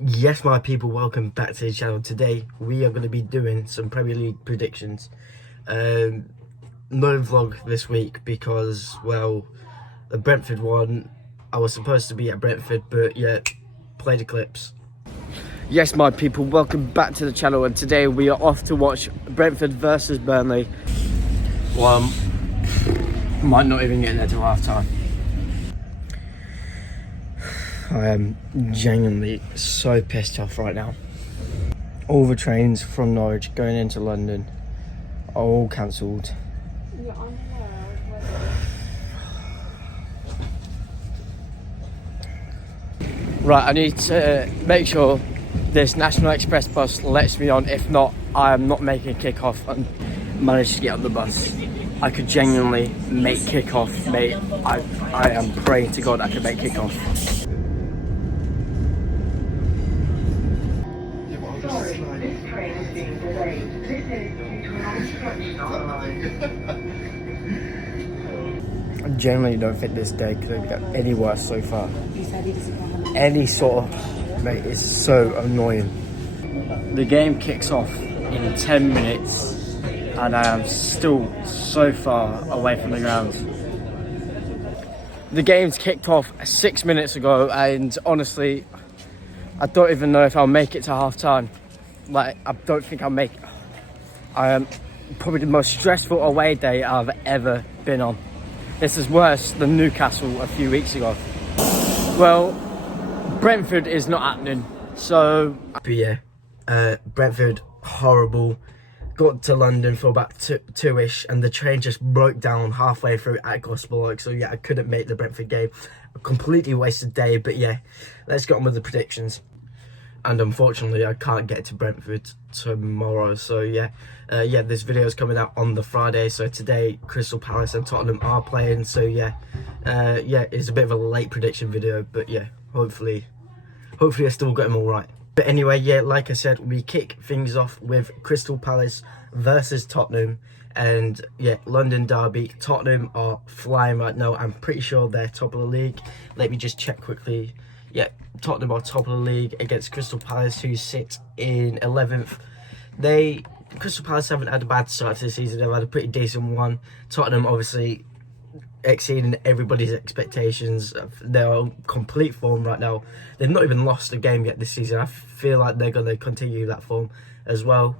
Yes, my people, welcome back to the channel. Today we are going to be doing some Premier League predictions. No vlog this week because, well, the Brentford one, I was supposed to be at Brentford, but yeah, played Eclipse. Yes, my people, welcome back to the channel, and today we are off to watch Brentford versus Burnley. Well, might not even get there till half time. I am genuinely so pissed off right now. All the trains from Norwich going into London are all cancelled. Right, I need to make sure this National Express bus lets me on. If not, I am not making kick-off and manage to get on the bus. I could genuinely make kick-off, mate. I am praying to God I could make kick-off. Sorry, this train is being delayed. This is due to an obstruction on the line. I genuinely don't think this day could have got any worse so far. Any sort of, mate, it's so annoying. The game kicks off in 10 minutes and I am still so far away from the ground. The game's kicked off 6 minutes ago, and honestly, I don't even know if I'll make it to half time. Like, I don't think I'll make it. I am probably the most stressful away day I've ever been on. This is worse than Newcastle a few weeks ago. Well, Brentford is not happening, so... But yeah, Brentford, horrible. Got to London for about two-ish, and the train just broke down halfway through at Gospel. So yeah, I couldn't make the Brentford game. A completely wasted day, but yeah, let's get on with the predictions. And unfortunately, I can't get to Brentford tomorrow, so yeah. This video is coming out on the Friday, so today Crystal Palace and Tottenham are playing, so yeah. It's a bit of a late prediction video, but yeah, hopefully I still got them all right. But anyway, yeah, like I said, we kick things off with Crystal Palace versus Tottenham, and yeah, London derby. Tottenham are flying right now. I'm pretty sure they're top of the league. Let me just check quickly. Yeah, Tottenham are top of the league against Crystal Palace, who sit in 11th. Crystal Palace haven't had a bad start to the season. They've had a pretty decent one. Tottenham obviously exceeding everybody's expectations. They're on complete form right now. They've not even lost a game yet this season. I feel like they're going to continue that form as well.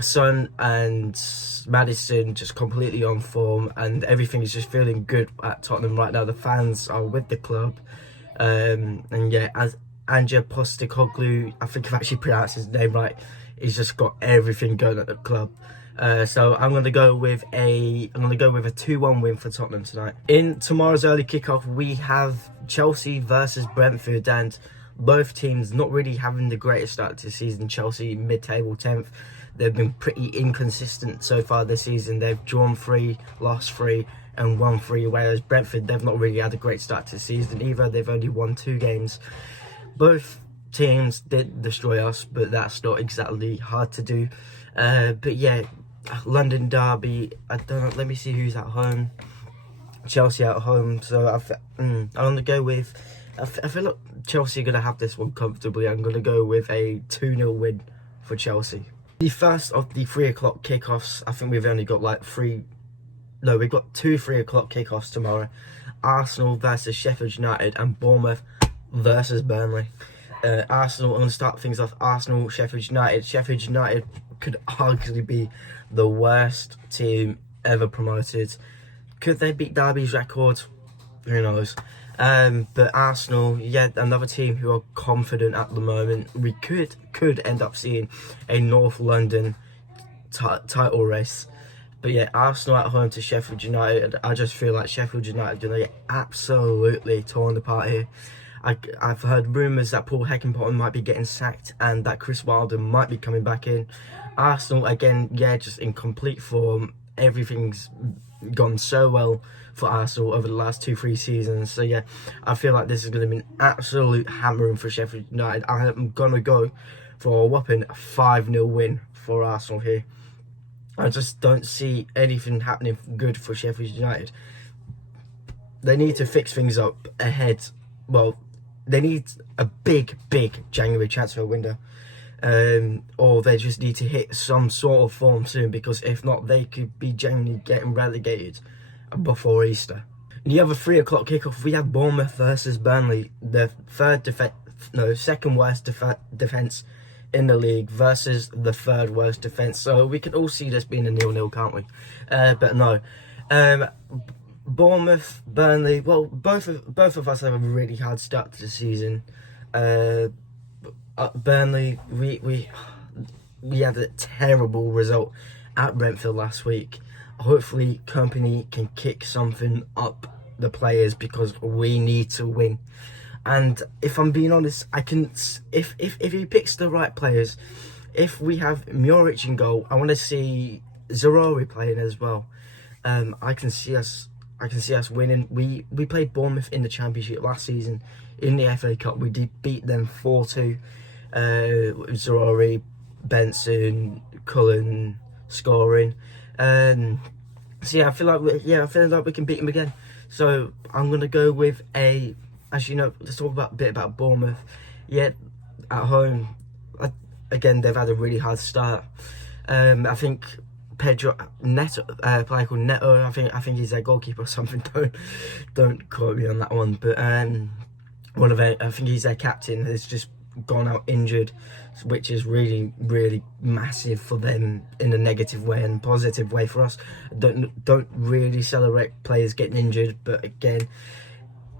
Son and Maddison just completely on form, and everything is just feeling good at Tottenham right now. The fans are with the club. And yeah, as Anja Postecoglou, I think I've actually pronounced his name right, he's just got everything going at the club. So I'm gonna go with a 2-1 win for Tottenham tonight. In tomorrow's early kickoff, we have Chelsea versus Brentford, and both teams not really having the greatest start to the season. Chelsea mid-table 10th. They've been pretty inconsistent so far this season. They've drawn 3, lost 3, and won 3, whereas Brentford, they've not really had a great start to the season either. They've only won 2 games. Both teams did destroy us, but that's not exactly hard to do. But yeah, London derby, I don't know, let me see who's at home. Chelsea at home, so I'm gonna go with, I feel like Chelsea are gonna have this one comfortably. I'm gonna go with a 2-0 win for Chelsea. The first of the 3 o'clock kickoffs, I think we've only got like we've got 2 3 o'clock kickoffs tomorrow. Arsenal versus Sheffield United, and Bournemouth versus Burnley. Arsenal, I'm going to start things off. Arsenal, Sheffield United. Sheffield United could arguably be the worst team ever promoted. Could they beat Derby's record? Who knows? But Arsenal, yeah, another team who are confident at the moment. We could end up seeing a North London title race. But yeah, Arsenal at home to Sheffield United. I just feel like Sheffield United are going to get absolutely torn apart here. I've heard rumours that Paul Heckingbottom might be getting sacked and that Chris Wilder might be coming back in. Arsenal, again, yeah, just in complete form. Everything's gone so well for Arsenal over the last 2-3 seasons. So yeah, I feel like this is going to be an absolute hammering for Sheffield United. I'm going to go for a whopping 5-0 win for Arsenal here. I just don't see anything happening good for Sheffield United. They need to fix things up ahead. Well, they need a big January transfer window, or they just need to hit some sort of form soon, because if not, they could be genuinely getting relegated before Easter. You have a 3 o'clock kickoff. We have Bournemouth versus Burnley, the second worst defense in the league versus the third worst defense. So we can all see this being a 0-0, can't we? But no. Bournemouth, Burnley. Well, both of us have a really hard start to the season. Burnley, we had a terrible result at Brentford last week. Hopefully, Company can kick something up the players, because we need to win. And if I'm being honest, I can, if he picks the right players, if we have Muric in goal, I want to see Zarori playing as well. I can see us winning. We played Bournemouth in the Championship last season in the FA Cup. We did beat them 4-2. Zarori, Benson, Cullen scoring. So yeah, I feel like we can beat them again. So I'm gonna go with as you know, let's talk a bit about Bournemouth. Yeah, at home, again they've had a really hard start. I think Pedro Neto, a player called Neto, I think he's their goalkeeper or something. Don't quote me on that one. But I think he's their captain, has just gone out injured, which is really massive for them in a negative way and positive way for us. Don't really celebrate players getting injured, but again,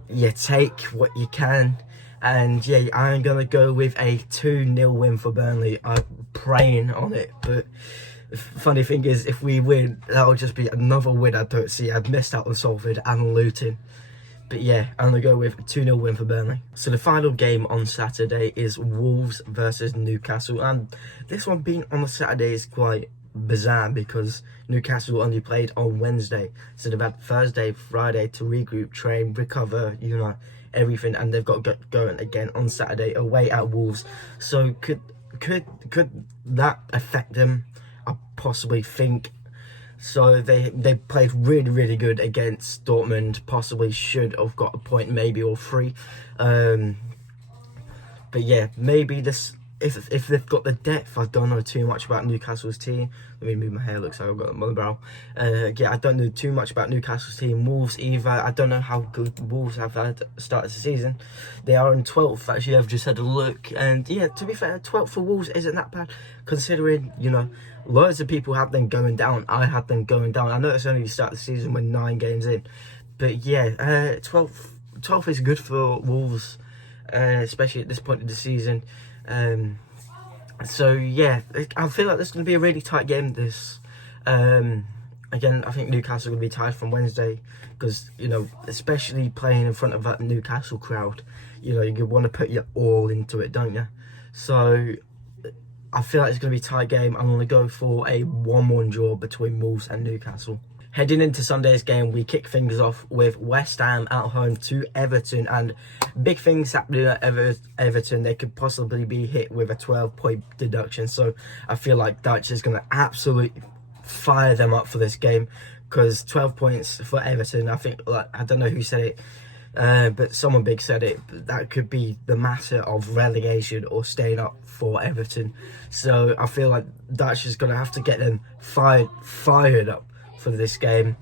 you take what you can. And yeah, I'm gonna go with a 2-0 win for Burnley. I'm praying on it, but funny thing is, if we win, that'll just be another win I don't see. I've missed out on Salford and Luton. But yeah, I'm going to go with a 2-0 win for Burnley. So the final game on Saturday is Wolves versus Newcastle. And this one being on a Saturday is quite bizarre, because Newcastle only played on Wednesday. So they've had Thursday, Friday to regroup, train, recover, everything. And they've got to get going again on Saturday away at Wolves. So could that affect them? I possibly think. So they played really good against Dortmund. Possibly should have got a point, maybe, or 3. But yeah, maybe this, if they've got the depth. I don't know too much about Newcastle's team. Let me move my hair, looks like I've got a monobrow. Yeah, I don't know too much about Newcastle's team. Wolves either. I don't know how good Wolves have had at the start of the season. They are in 12th, actually. I've just had a look. And yeah, to be fair, 12th for Wolves isn't that bad, considering, loads of people have them going down. I had them going down. I know it's only the start of the season, we're 9 games in. But yeah, 12th is good for Wolves, especially at this point of the season. So yeah, I feel like this is going to be a really tight game, this. Again, I think Newcastle will be tired from Wednesday, because, especially playing in front of that Newcastle crowd, you want to put your all into it, don't you? So I feel like it's going to be a tight game. I'm going to go for a 1-1 draw between Wolves and Newcastle. Heading into Sunday's game, we kick things off with West Ham at home to Everton. And big things happening at Everton. They could possibly be hit with a 12-point deduction. So I feel like Dutch is going to absolutely fire them up for this game. Because 12 points for Everton, I think, I don't know who said it, but someone big said it, that could be the matter of relegation or staying up for Everton. So I feel like Dutch is going to have to get them fired up for this game.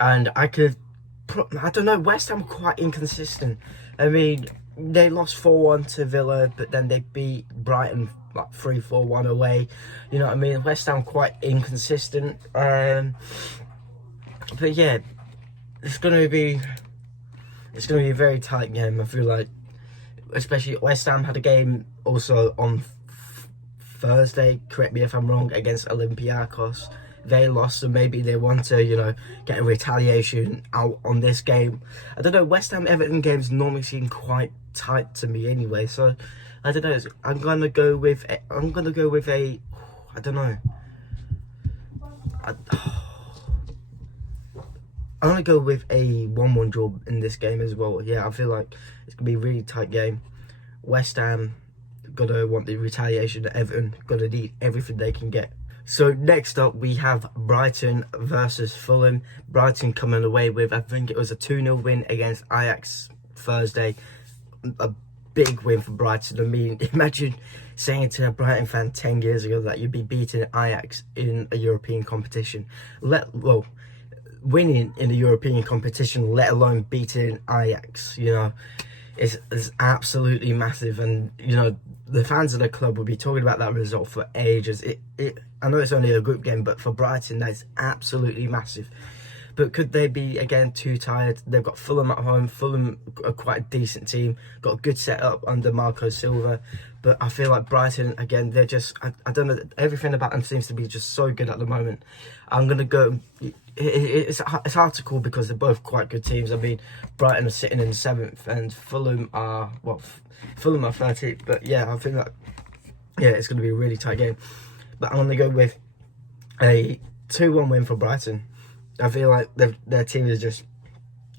And I don't know, West Ham quite inconsistent. I mean, they lost 4-1 to Villa, but then they beat Brighton 3-4-1 away. You know what I mean? West Ham quite inconsistent. But yeah, it's going to be a very tight game, I feel like. Especially West Ham had a game also on Thursday, correct me if I'm wrong, against Olympiacos. They lost, so maybe they want to, get a retaliation out on this game. I don't know, West Ham Everton games normally seem quite tight to me anyway, so I don't know. I'm gonna go with a I don't know. I'm going to go with a 1-1 draw in this game as well. Yeah, I feel like it's going to be a really tight game. West Ham going to want the retaliation at Everton. Going to need everything they can get. So next up, we have Brighton versus Fulham. Brighton coming away with, I think it was a 2-0 win against Ajax Thursday. A big win for Brighton. I mean, imagine saying to a Brighton fan 10 years ago that you'd be beating Ajax in a European competition. Winning in a European competition, let alone beating Ajax, you know, is absolutely massive. And, you know, the fans of the club will be talking about that result for ages. I know it's only a group game, but for Brighton, that's absolutely massive. But could they be, again, too tired? They've got Fulham at home. Fulham are quite a decent team. Got a good setup under Marco Silva. But I feel like Brighton, again, they're just... I don't know. Everything about them seems to be just so good at the moment. I'm going to go... It's hard to call because they're both quite good teams. I mean, Brighton are sitting in 7th and Fulham are... Well, Fulham are 13th. But yeah, I think that... Yeah, it's going to be a really tight game. But I'm going to go with a 2-1 win for Brighton. I feel like their team is just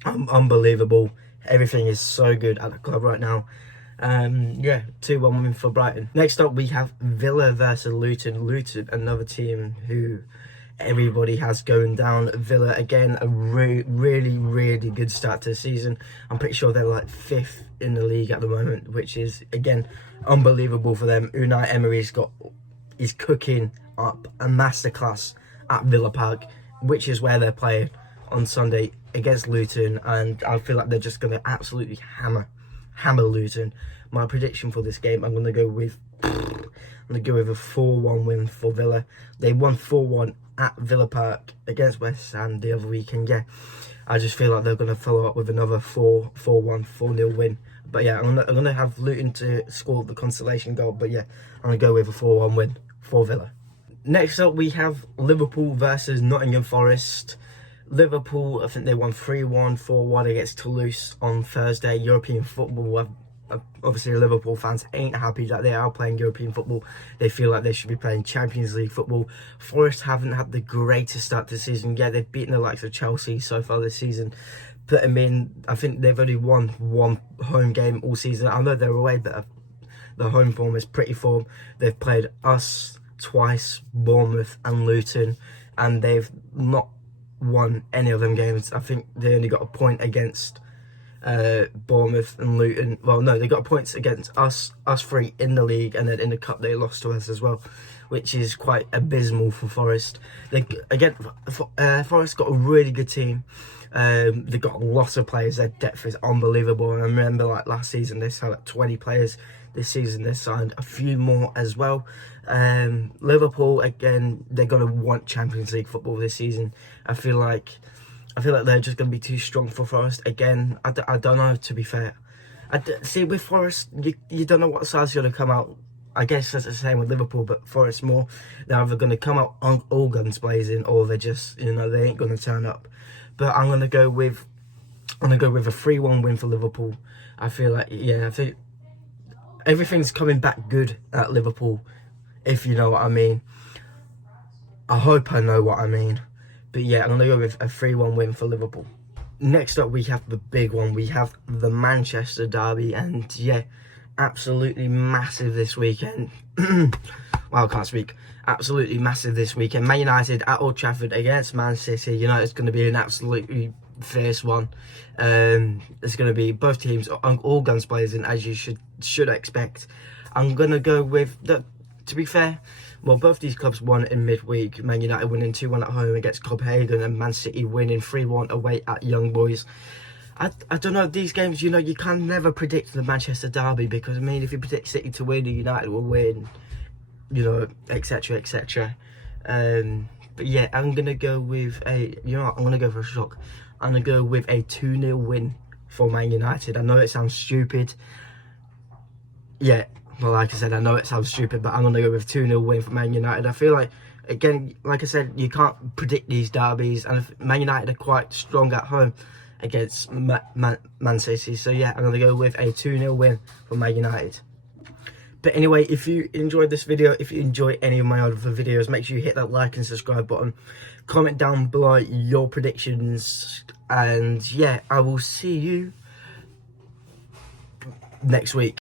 unbelievable. Everything is so good at the club right now. Yeah, 2-1 win for Brighton. Next up, we have Villa versus Luton. Luton, another team who everybody has going down. Villa, again, a really good start to the season. I'm pretty sure they're like 5th in the league at the moment, which is, again, unbelievable for them. Unai Emery's is cooking up a masterclass at Villa Park, which is where they're playing on Sunday against Luton, and I feel like they're just going to absolutely hammer Luton. My prediction for this game, I'm going to go with a 4-1 win for Villa. They won 4-1 at Villa Park against West Ham the other weekend. Yeah, I just feel like they're going to follow up with another 4-0 win. But yeah, I'm going to have Luton to score the consolation goal. But yeah, I'm going to go with a 4-1 win for Villa. Next up, we have Liverpool versus Nottingham Forest. Liverpool, I think they won 3-1, 4-1 against Toulouse on Thursday. European football, obviously Liverpool fans ain't happy that they are playing European football. They feel like they should be playing Champions League football. Forest haven't had the greatest start to the season. Yeah, they've beaten the likes of Chelsea so far this season. But I mean, I think they've only won one home game all season. I know they're away, but the home form is pretty form. They've played us twice, Bournemouth and Luton, and they've not won any of them games. I think they only got a point against Bournemouth and Luton. Well, no, they got points against us three in the league, and then in the cup they lost to us as well, which is quite abysmal for Forest. Forest got a really good team. They've got lots of players. Their depth is unbelievable, and I remember like last season they signed like 20 players. This season they signed a few more as well. Liverpool, again, they're going to want Champions League football this season. I feel like they're just going to be too strong for Forest. Again, I don't know, to be fair. See, with Forest, you don't know what side's going to come out. I guess that's the same with Liverpool, but Forest more, they're either going to come out all guns blazing, or they're just, you know, they ain't going to turn up. But I'm going to go with a 3-1 win for Liverpool. I feel like, yeah, I think everything's coming back good at Liverpool, if you know what I mean. I hope I know what I mean. But yeah, I'm going to go with a 3-1 win for Liverpool. Next up, we have the big one. We have the Manchester derby. And yeah, absolutely massive this weekend. Well, I can't speak. Absolutely massive this weekend. Man United at Old Trafford against Man City. You know, it's going to be an absolutely fierce one. It's going to be both teams all guns blazing, as you should expect. I'm going to go with to be fair, well, both these clubs won in midweek. Man United winning 2-1 at home against Copenhagen, and Man City winning 3-1 away at Young Boys. I don't know, these games, you know, you can never predict the Manchester derby, because I mean, if you predict City to win, United will win, you know, etc. But yeah, I'm gonna go with I'm gonna go for a shock. I'm gonna go with a 2-0 win for Man United. I know it sounds stupid. Yeah, well, like I said, I know it sounds stupid, but I'm going to go with 2-0 win for Man United. I feel like, again, like I said, you can't predict these derbies, and Man United are quite strong at home against Man City. So yeah, I'm going to go with a 2-0 win for Man United. But anyway, if you enjoyed this video, if you enjoy any of my other videos, make sure you hit that like and subscribe button. Comment down below your predictions, and yeah, I will see you next week.